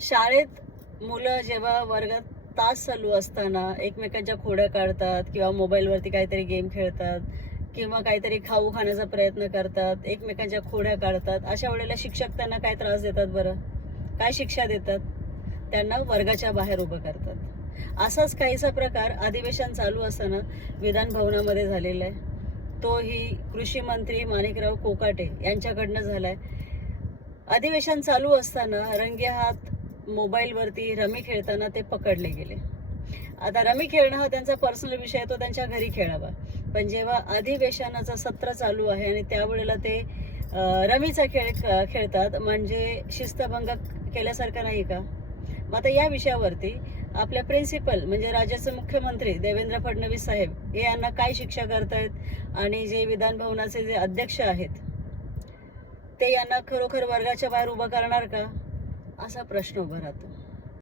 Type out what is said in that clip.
शाळेत मुलं जेव्हा वर्गात तास चालू असताना एकमेकांच्या खोड्या काढतात किंवा मोबाईलवरती काहीतरी गेम खेळतात किंवा काहीतरी खाऊ खाण्याचा प्रयत्न करतात एकमेकांच्या खोड्या काढतात अशा वेळेला शिक्षक त्यांना काय त्रास देतात बरं? काय शिक्षा देतात? त्यांना वर्गाच्या बाहेर उभं करतात. असाच काहीसा प्रकार अधिवेशन चालू असताना विधान भवनामध्ये झालेला आहे. तोही कृषी मंत्री माणिकराव कोकाटे यांच्याकडनं झालाय. अधिवेशन चालू असताना रंगे हात मोबाईलवरती रमी खेळताना ते पकडले गेले. आता रमी खेळणं हा त्यांचा पर्सनल विषय आहे तो त्यांच्या घरी खेळावा. पण जेव्हा अधिवेशनाचं सत्र चालू आहे आणि त्यावेळेला ते रमीचा खेळ ख- खेळतात म्हणजे शिस्तभंग केल्यासारखं नाही का? मग आता या विषयावरती आपल्या प्रिन्सिपल म्हणजे राज्याचे मुख्यमंत्री देवेंद्र फडणवीस साहेब हे यांना काय शिक्षा करतायत आणि जे विधान भवनाचे जे अध्यक्ष आहेत ते यांना खरोखर वर्गाच्या बाहेर उभं करणार का? असा प्रश्न उभा राहतो.